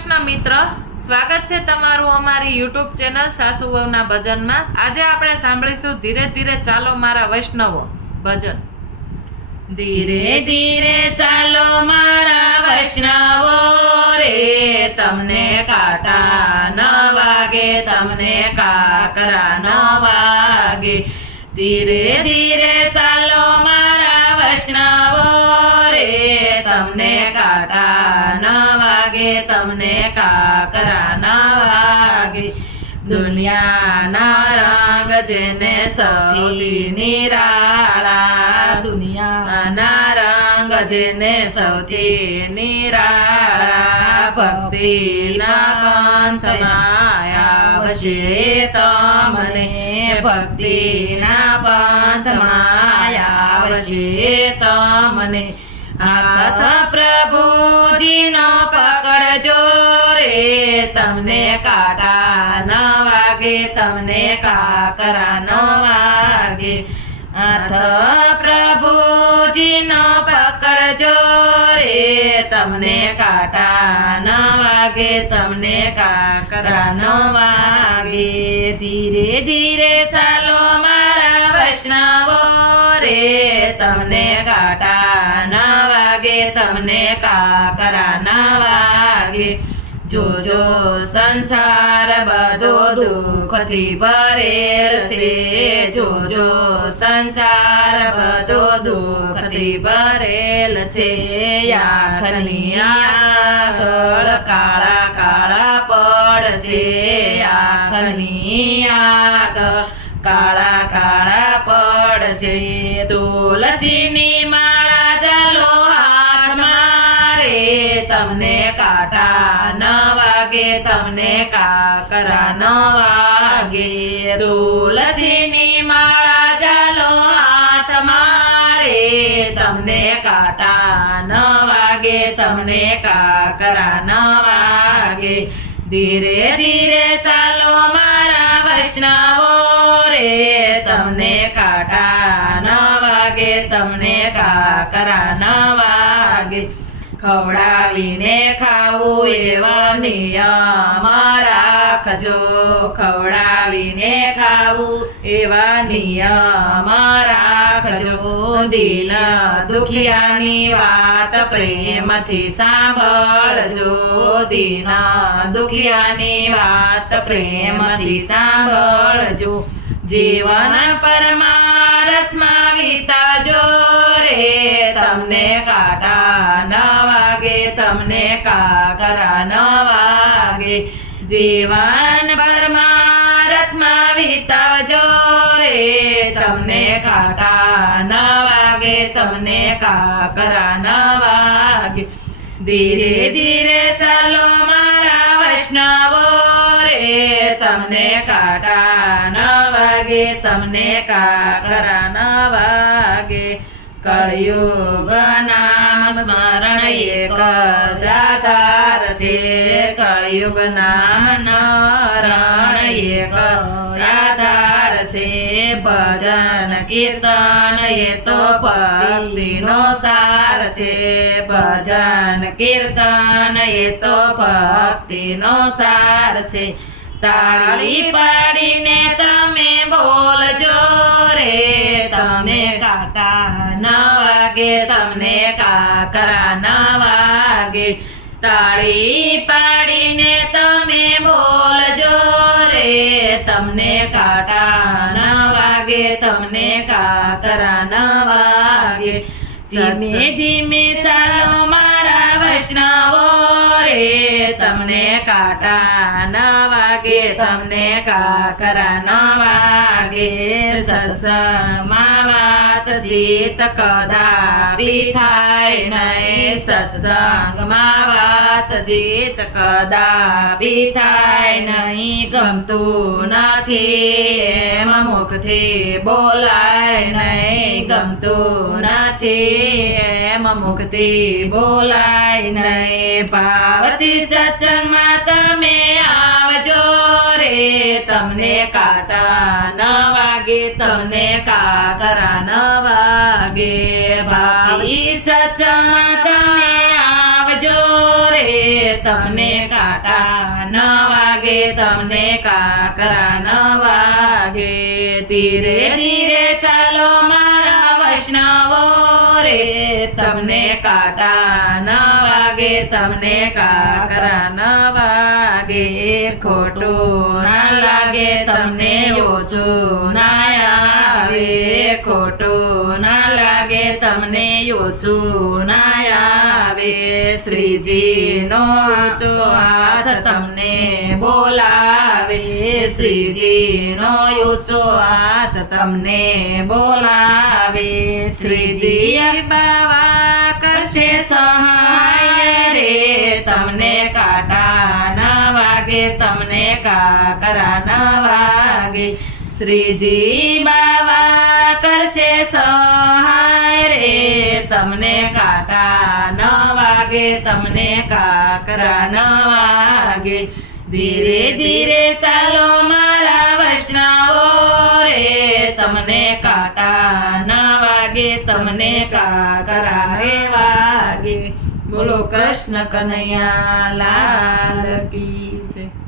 કૃષ્ણ મિત્ર, સ્વાગત છે તમારું અમારી યુટ્યુબ ચેનલ સાસુ વહુના ભજનમાં। આજે આપણે સાંભળીશું ધીરે ધીરે ચાલો મારા વૈષ્ણવો ભજન। ધીરે ધીરે ચાલો મારા વૈષ્ણવો રે, તમને કાંટા ન વાગે, તમને કાકરા ન વાગે। ધીરે ધીરે ચાલો મારા વૈષ્ણવો રે, તમને કાંટા ન વાગે, તમને કાકરા ન વાગે। દુનિયાના રંગ જેને સૌથી નિરાળા, દુનિયાના રંગ જેને સૌથી નિરાળા, ભક્તિના પંથમાં આવશે તમને, ભક્તિના પંથમાં આવશે તમને। હાથ પ્રભુજીનો પકડજો રે, તમને કાંટા ન વાગે, તમને કાકરા ન વાગે। હાથ પ્રભુજીનો પકડજો રે, તમને કાંટા ન વાગે, તમને કાકરા ન વાગે। ધીરે ધીરે ચાલો મારા વૈષ્ણવો રે, તમને કાંટા ન વાગે, તમને કાકરા ન વાગે। જોજો સંસાર બધો દુઃખથી ભરેલ છે, જોજો સંસાર બધો દુઃખથી ભરેલ છે। આંખની આગળ કાળા કાળા પડશે, આંખની આગળ કાળા કાળા પડશે। તુલસીની માળા ચાલો હાથમાં રે, તમને કાંટા ન વાગે, તમને કાકરા ન વાગે। તુલસીની માળા ચાલો હાથમાં રે, તમને કાંટા ન વાગે, તમને કાકરા ન વાગે। ધીરે ધીરે ચાલો મારા વૈષ્ણવો રે, તમને કાંટા ન વાગે, તમને કાકરા ન વાગે। ખવડાવીને ખાવું એવા નિયમ રાખજો, ખવડાવીને ખાવું એવા નિયમ રાખજો। દિલ દુખિયાની વાત પ્રેમથી સાંભળજો, દિલ દુખિયાની વાત પ્રેમથી સાંભળજો। જીવન પરમાર્થમાં વિતાજો રે, તમને કાંટા ન વાગે, તમને કાકરા ન વાગે। જીવન પરમાર્થમાં વિતાજો રે, તમને કાંટા ન વાગે, તમને કાકરા ન વાગે। ધીરે ધીરે ચાલો મારા વૈષ્ણવો રે, તમને કાંટા ન વાગે, તમને કાકરા ન વાગે। કળિયુગ નામ સ્મરણ એક જ આધાર છે, કળિયુગ નામ સ્મરણ એક આધાર છે। ભજન કીર્તન એ તો ભક્તિનો સાર છે, ભજન કીર્તન એ તો ભક્તિનો સાર છે। તાળી પાડીને તમે બોલજો રે, તમને કાંટા ન વાગે, તમને કાકરા ન વાગે। તાળી પાડીને તમે બોલજો રે, તમને કાંટા ન વાગે, તમને કાકરા ન વાગે। ધીમે ધીમે ચાલો મારા વૈષ્ણવો રે, તમને કાંટા ન વાગે, તમને કાકરા ન વાગે। સત્સંગમાં વાતચીત કદાપી થાય નહીં, સત્સંગમાં વાતચીત કદાપી થાય નહીં। ગમતું નથી એમ મુખથી બોલાય નહીં, ગમતું નથી એમ મુખથી બોલાય નહીં। પાર્વતી સત્સંગમાં તમે આવજો રે, તમને કાંટા ન વાગે, તમને કાકરા ન વાગે। ભાઈ સત્સંગમાં તમે આવજો રે, તમને કાંટા ન વાગે તમને કાકરા ન વાગે ધીરે ધીરે ચાલો મારા વૈષ્ણવો રે તમને કાંટા ન વાગે તમને કાકરા ન વાગે ખોટું ના લાગે તમને ઓછું ના આવે ખોટું ના લાગે તમને ઓછું ના આવે શ્રીજીનો ઊંચો હાથ તમને બોલાવે શ્રીજીનો ઊંચો હાથ તમને બોલાવે શ્રીજી બાવા કરશે સહાય રે તમને કાંટા ના વાગે તમને કાકરા ના વાગે શ્રીજી બાવા કરશે સહાય રે તમને કાંટા ન વાગે તમને કાકરા ન વાગે ધીરે ધીરે ચાલો મારા વૈષ્ણવો રે તમને કાંટા ન વાગે તમને કાકરા રે વાગે બોલો કૃષ્ણ કનૈયા લાલ કી જય.